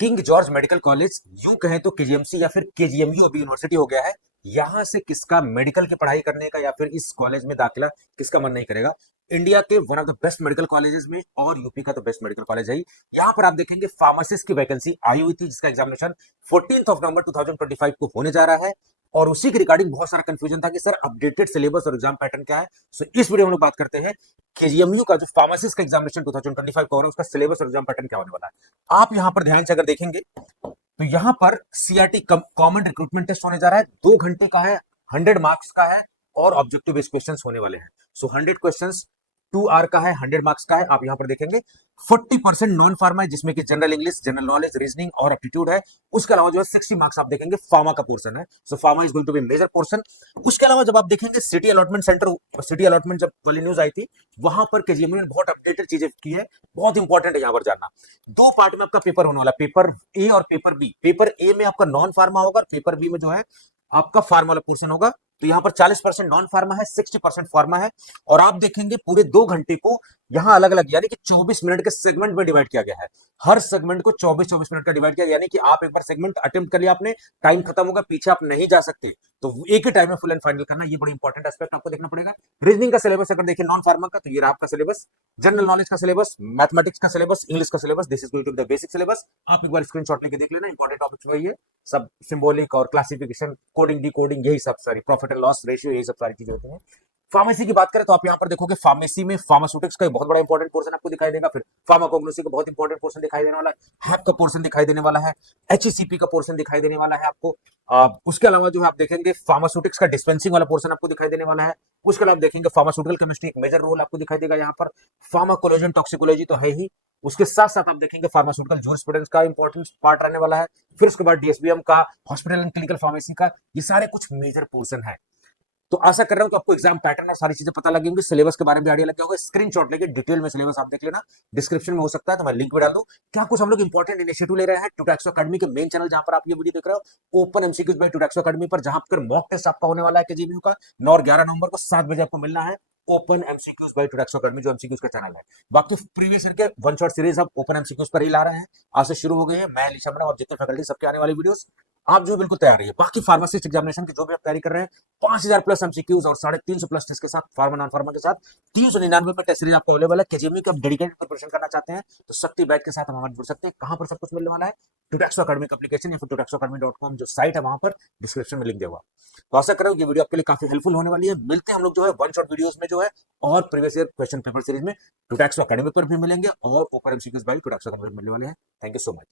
King George medical college, यूं कहें तो केजीएमसी या फिर केजीएमयू अभी यूनिवर्सिटी हो गया है। यहां से किसका मेडिकल की पढ़ाई करने का या फिर इस कॉलेज में दाखिला किसका मन नहीं करेगा। इंडिया के one of the best medical colleges में और यूपी का तो बेस्ट मेडिकल कॉलेज है ही। यहाँ पर आप देखेंगे फार्मासिस्ट की वैकेंसी आई हुई थी, जिसका एग्जामिनेशन 14 नवंबर 2025 को होने जा रहा है। और उसी के रिगार्डिंग बहुत सारा कंफ्यूजन था कि सर अपडेटेड सिलेबस और एग्जाम पैटर्न क्या है। सो इस वीडियो में हम लोग बात करते हैं केजीएमयू का जो फार्मासिस्ट का एग्जामिनेशन 2025 का हो रहा है, उसका सिलेबस और एग्जाम पैटर्न क्या होने वाला है। आप यहां पर ध्यान से अगर देखेंगे तो यहां पर सीआरटी कॉमन रिक्रूटमेंट टेस्ट होने जा रहा है, 2 घंटे का है, 100 मार्क्स का है और ऑब्जेक्टिव बेस्ड क्वेश्चन होने वाले हैं। सो 100 क्वेश्चन 2 आवर का है, 100 मार्क्स का है। आप यहां पर देखेंगे 40% नॉन फार्मा है, जिसमें कि general English, general knowledge, reasoning और एप्टीट्यूड है। उसके अलावा जो है 60 मार्क्स आप देखेंगे फार्मा का पोर्शन है। So pharma is going to be major portion. उसके अलावा जब आप देखेंगे city allotment centre, city allotment जब वाली न्यूज आई थी, वहां पर केजीएमयू ने बहुत अपडेटेड चीजें की है, बहुत इंपॉर्टेंट है यहां पर जानना। 2 पार्ट में आपका पेपर होने वाला है, पेपर ए और पेपर बी। पेपर ए में आपका नॉन फार्मा होगा, पेपर बी में जो है आपका फार्मा वाला पोर्शन होगा। तो यहाँ पर 40% नॉन फार्मा है, 60% फार्मा है। और आप देखेंगे पूरे 2 घंटे को यहाँ अलग अलग यानी कि 24 मिनट के सेगमेंट में डिवाइड किया गया है। हर सेगमेंट को 24-24 मिनट का डिवाइड किया, यानी कि आप एक बार सेगमेंट अटेम्प्ट कर लिया आपने, टाइम खत्म होगा, पीछे आप नहीं जा सकते। तो एक ही टाइम में फुल एंड फाइनल करना, ये बड़ी इंपॉर्टेंट एस्पेक्ट आपको देखना पड़ेगा। रीजनिंग का सिलेबस अगर देखिए नॉन फार्मा का, तो ये आपका सिलेबस, जनरल नॉलेज का सिलेबस, मैथमेटिक्स का सिलेबस, इंग्लिश का syllabus, this is going to the basic syllabus. आप एक बार स्क्रीनशॉट लेके देख लेना, इंपॉर्टेंट टॉपिक्स वही है सब, सिंबॉलिक और क्लासिफिकेशन, कोडिंग, डिकोडिंग, यही सब सारी, प्रॉफिट एंड लॉस रेशियो, यही सब सारी चीजें होती हैं। फार्मेसी की बात करें तो आप यहां पर देखोगे फार्मेसी में फार्मास्यूटिक्स का एक बहुत बड़ा इंपॉर्टेंट पोर्शन आपको दिखाई देगा, फिर फार्माकोग्नोसी का बहुत इंपॉर्टेंट पोर्शन दिखाई देने वाला है, हैप का पोर्शन दिखाई देने वाला है, एचईसीपी का पोर्शन दिखाई देने वाला है आपको। उसके अलावा जो है आप देखेंगे फार्मास्यूटिक्स का डिस्पेंसिंग वाला पोर्शन आपको दिखाई देने वाला है। उसके अलावा आप देखेंगे फार्मास्यूटिकल केमिस्ट्री एक मेजर रोल आपको दिखाई देगा यहाँ पर। फार्माकोलॉजी एंड टॉक्सिकोलॉजी तो है ही, उसके साथ साथ आप देखेंगे फार्मास्यूटिकल जूरिस्प्रूडेंस का इंपॉर्टेंट पार्ट रहने वाला है। फिर उसके बाद डीएसबीएम का, हॉस्पिटल एंड क्लिनिकल फार्मेसी का, ये सारे कुछ मेजर पोर्शन है। तो आशा कर रहा हूं कि आपको एग्जाम पैटर्न और सारी चीजें पता लगी होंगी, सिलेबस के बारे में आइडिया लग गया होगा। स्क्रीनशॉट लेके डिटेल में सिलेबस आप देख लेना, डिस्क्रिप्शन में हो सकता है तो मैं लिंक भी डाल दूं। क्या कुछ हम लोग इंपॉर्टेंट इनिशिएटिव ले रहे हैं टूटैक्सो अकेडमी के मेन चैनल, जहां पर आप ये वीडियो देख रहे हो, ओपन एमसीक्यूज बाय टूटैक्सो अकेडमी पर, जहां पर मॉक टेस्ट आपका होने वाला है केजीएमयू का 9 और 11 नवंबर को 7 बजे आपको मिलना है। ओपन एमसीक्यूज बाय टूटैक्सो अकेडमी जो एमसीक्यूज का चैनल है। बाकी प्रीवियस ईयर के वन शॉट सीरीज अब ओपन एमसीक्यूज पर ही ला रहे हैं, आज से शुरू हो गई है। मैं लिशा मैडम और जितने फैकल्टी सबके आने वाली वीडियोस आप जो बिल्कुल तैयार रहिए। बाकी फार्मासिस्ट एग्जामिनेशन की जो भी आप तैयारी कर रहे हैं, 5000 प्लस एमसीक्यूज और 350 प्लस टेस्ट के साथ, फार्मा नॉन फार्मा के साथ 399 में टेस्ट सीरीज आपको अवेलेबल है। केजीएमयू के आप डेडिकेटेड प्रिपरेशन करना चाहते हैं तो शक्ति बैच के साथ हम हमारे जुड़ सकते हैं। कहां पर सब कुछ मिलने वाला है, टूटैक्सो अकेडमी का एप्लीकेशन या फिर टूटैक्सोअकेडमी.com जो साइट है, वहां पर डिस्क्रिप्शन में लिंक दिया हुआ। तो आशा कर रहा हूं ये वीडियो आपके लिए काफी हेल्पफुल होने वाली है। मिलते हैं हम लोग जो है वन शॉट वीडियोस में जो है, और previous year question paper series में टूटैक्सो अकेडमी पर भी मिलेंगे, और ओपन एमसीक्यूज बाय टूटैक्सो अकेडमी मिलने वाले हैं। Thank you so much.